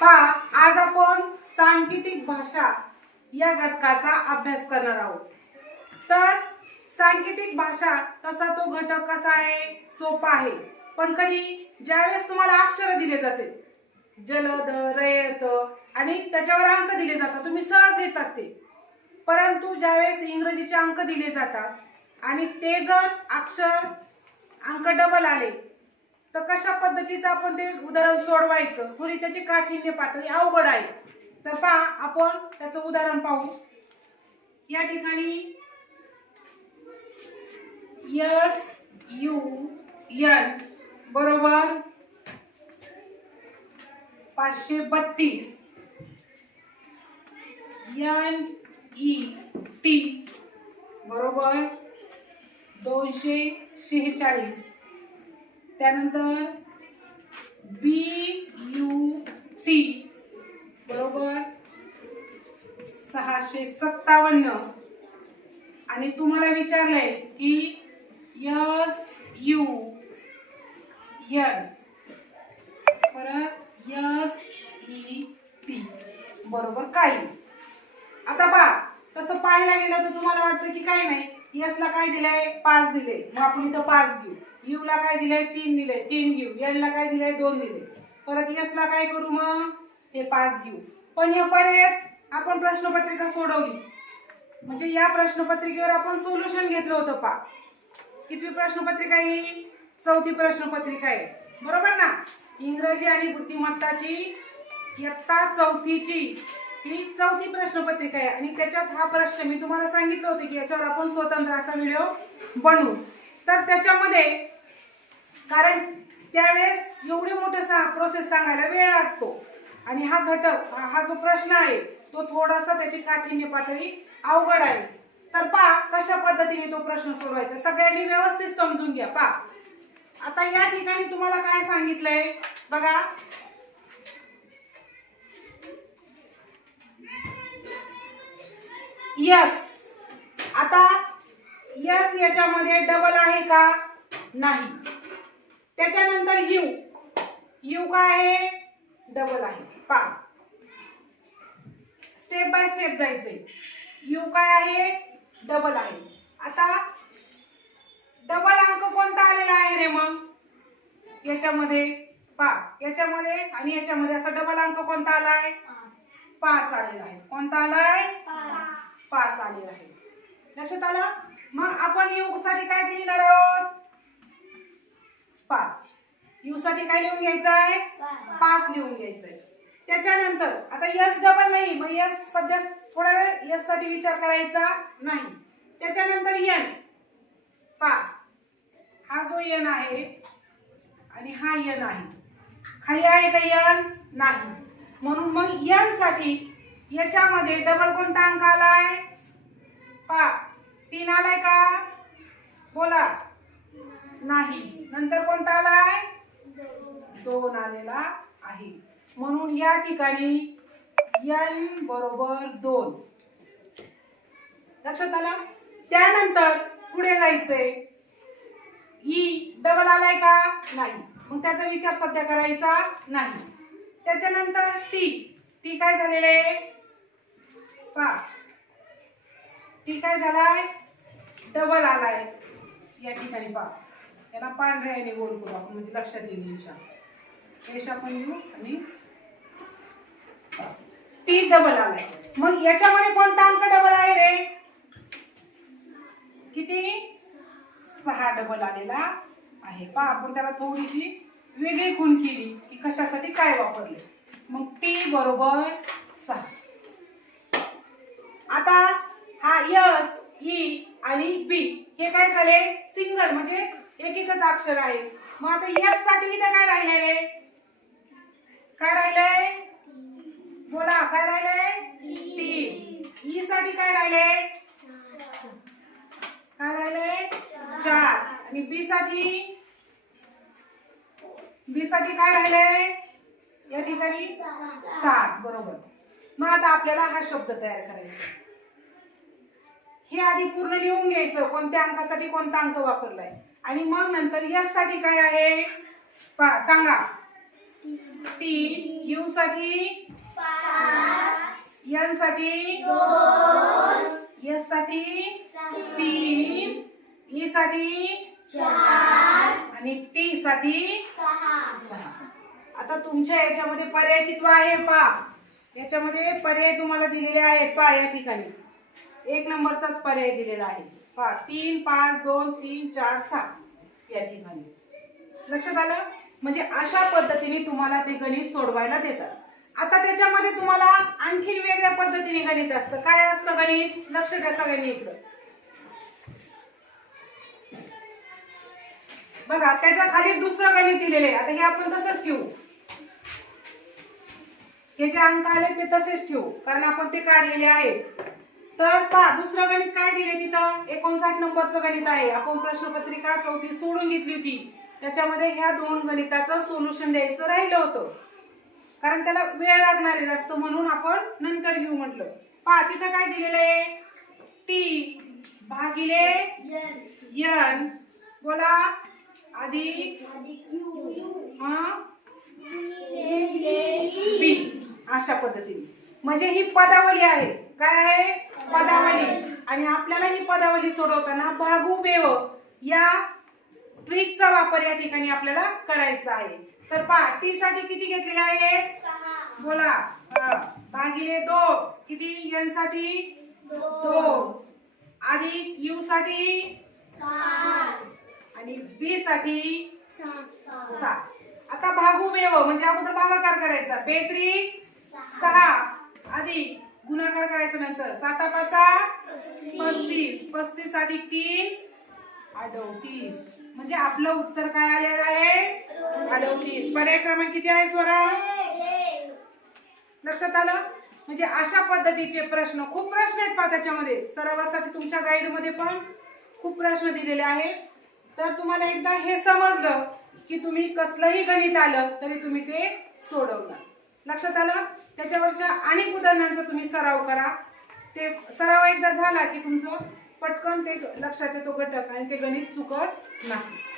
पहा आज आपण सांकेतिक भाषा या घटकाचा अभ्यास करणार आहोत. तर सांकेतिक भाषा तसा तो घटक कसा आहे सोपा आहे. पण कधी ज्यावेळेस तुम्हाला अक्षर दिले जाते जलद रयत आणि त्याच्यावर अंक दिले जातात तुम्ही सहज देतात ते. परंतु ज्यावेळेस इंग्रजीचे अंक दिले जातात आणि ते जर अक्षर अंक डबल आले तर कशा पद्धतीचं आपण ते उदाहरण सोडवायचं? थोडी त्याची काठिण्य पातळी अवघड आहे. तर पहा आपण त्याचं उदाहरण पाहू. या ठिकाणी यस यू यन बरोबर पाचशे बत्तीस. यन ई टी बरोबर दोनशे शेहेचाळीस. त्यानंतर बी यू टी बरोबर? सहाशे सत्तावन्न. आणि तुम्हाला विचारलंय की यस यू यन परत यस ई टी. बरोबर काही. आता बा तसं पाहायला गेलं तर तुम्हाला वाटतं की काय नाही. एसला काय दिलंय? पाच दिले मग आपण इथं पाच घेऊ. यू ला काय दिलंय? तीन दिले तीन घेऊ. एलला काय दिलंय? दोन दिले परत एसला काय करू मग? हे पाच घेऊ. पण ह्या पर्यायात आपण प्रश्नपत्रिका सोडवली. म्हणजे या प्रश्नपत्रिकेवर आपण सोल्युशन घेतलं होतं पा. कितवी प्रश्नपत्रिका ही? चौथी प्रश्नपत्रिका आहे. बरोबर ना? इंग्रजी आणि बुद्धिमत्ताची इयत्ता चौथीची. ही चौथी प्रश्नपत्रिका आहे. आणि त्याच्यात हा प्रश्न मी तुम्हाला सांगितलं होतं की याच्यावर आपण स्वतंत्र असा व्हिडिओ बनवू. तर त्याच्यामध्ये कारण त्यावेळेस एवढी मोठे सा प्रोसेस सांगायला वेळ लागतो. आणि हा घटक हा जो प्रश्न आहे तो थोडासा त्याची काठिण्य पातळी अवघड आहे. तर पहा कशा पद्धतीने तो प्रश्न सोडवायचा. सगळ्यांनी व्यवस्थित समजून घ्या. पहा. आता या ठिकाणी तुम्हाला काय सांगितलंय? बघा. यस आता यस याच्यामध्ये डबल आहे का? नाही. त्याच्यानंतर यू यू काय आहे? डबल आहे. पा स्टेप बाय स्टेप जायचंय. यू काय आहे? डबल आहे. आता डबल अंक कोणता आलेला आहे रे मग? याच्यामध्ये. पा याच्यामध्ये आणि याच्यामध्ये असा डबल अंक कोणता आला आहे पाच आलेला आहे. कोणता आला आहे पाच आलेला आहे. लक्षात आलं? मग आपण युगसाठी काय लिहिणार आहोत? पाच. यू साठी काय लिहून घ्यायचं आहे? पाच लिहून घ्यायचंय. त्याच्यानंतर आता यस डबल नाही मग यस सध्या थोडा वेळ यससाठी विचार करायचा नाही. त्याच्यानंतर यन. पा. हा जो यन आहे आणि हा यन आहे. खाली आहे का यन? नाही. म्हणून मग यनसाठी याच्यामध्ये डबल कोणता अंक आलाय? पा तीन आलाय का? बोला. नाही. नंतर कोणता आलाय? दोन आलेला आहे. म्हणून या ठिकाणी यन बरोबर दोन. लक्षात आला? त्यानंतर पुढे जायचंय. ई डबल आलाय का? नाही. मग त्याचा विचार सध्या करायचा नाही. त्याच्यानंतर टी. टी काय झालेले पा. ठीक काय झालाय? डबल आलाय. या ठिकाणी पा. याला पांढऱ्या याने गोल करू आपण म्हणजे लक्षात येईल तुमच्या. रेष आपण देऊ आणि तीन डबल आलाय. मग याच्यामध्ये कोणता अंक डबल आहे रे? किती? सहा डबल आलेला आहे. पहा आपण त्याला थोडीशी वेगळी गुण केली की कशासाठी काय वापरले. मग टी बरोबर सहा. आता हा यस ई आणि बी हे काय झाले? सिंगल म्हणजे एक एकच अक्षर आहे. मग आता यससाठी इथं काय राहिलंय? काय राहिलंय? बोला काय राहिलंय? तीन ई साठी काय राहिलंय? काय राहिलंय? चार. आणि बी साठी? बी साठी काय राहिलंय? या ठिकाणी सात. बरोबर. मग आता आपल्याला हा शब्द तयार करायचा हे आधी पूर्ण लिहून घ्यायचं कोणत्या अंकासाठी कोणता अंक वापरलाय. आणि मग नंतर यससाठी काय आहे? सांगा. तीन यू साठी? एनसाठी? एससाठी? तीन. ई साठी? आणि टी साठी. आता तुमच्या याच्यामध्ये पर्याय कितवा आहे? पा याच्यामध्ये पर्याय तुम्हाला दिलेले आहेत पा या ठिकाणी. एक नंबरचाच पर्याय दिलेला आहे. पहा तीन पाच दोन तीन चार सात या ठिकाणी. लक्षात आलं? म्हणजे अशा पद्धतीने तुम्हाला ते गणित सोडवायला देतात. आता त्याच्यामध्ये तुम्हाला आणखीन वेगळ्या पद्धतीने गणित असतं. काय असतं गणित? लक्ष द्या सगळ्यांनी इकडं. बघा त्याच्याखाली दुसरं गणित दिलेलं आहे. आता हे आपण तसंच ठेवू. हे जे अंक आले ते तसेच ठेवू. कारण आपण ते काढलेले आहेत. तर पहा दुसरं गणित काय दिले तिथं? एकोणसाठ नंबरचं गणित आहे. आपण प्रश्नपत्रिका चौथी सोडून घेतली होती. त्याच्यामध्ये ह्या दोन गणिताचं सोल्युशन द्यायचं राहिलं होतं. कारण त्याला वेळ लागणार आहे जास्त म्हणून आपण नंतर घेऊ म्हटलं. पहा तिथं काय दिलेलं आहे? टी भागिले यन बोला. अधिक हा? बी अशा पद्धतीने. म्हणजे ही पदावली आहे. काय? आहे पदावली. आणि आपल्याला ही पदावली सोडवताना भागू बेव या ट्रिकचा वापर या ठिकाणी आपल्याला करायचा आहे. तर पहा टी साठी किती घेतलेले आहे? बोला. हा. भागिले दो किती? एनसाठी दोन. अधिक यू साठी आणि बी साठी सात. आता भागू बेव. म्हणजे अगोदर भागाकार करायचा. बेत्री? सहा. अधिक गुणाकार करायचा नंतर. साता पाचा पस्तीस. पस्तीस अधिक तीन अडोतीस. म्हणजे आपलं उत्तर काय आलेलं आहे? अडोतीस. पर्याय क्रमांक किती आहे स्वरा? लक्षात आलं? म्हणजे अशा पद्धतीचे प्रश्न खूप प्रश्न आहेत पा त्याच्यामध्ये. सरावासाठी तुमच्या गाईडमध्ये पण खूप प्रश्न दिलेले आहेत तर तुम्हाला एकदा हे समजलं की तुम्ही कसलंही गणित आलं तरी तुम्ही ते सोडवणार. लक्षात आलं? त्याच्यावरच्या अनेक उदाहरणांचा तुम्ही सराव करा. ते सराव एकदा झाला की तुमचं पटकन ते लक्षात येतो घटक. आणि ते गणित चुकत नाही.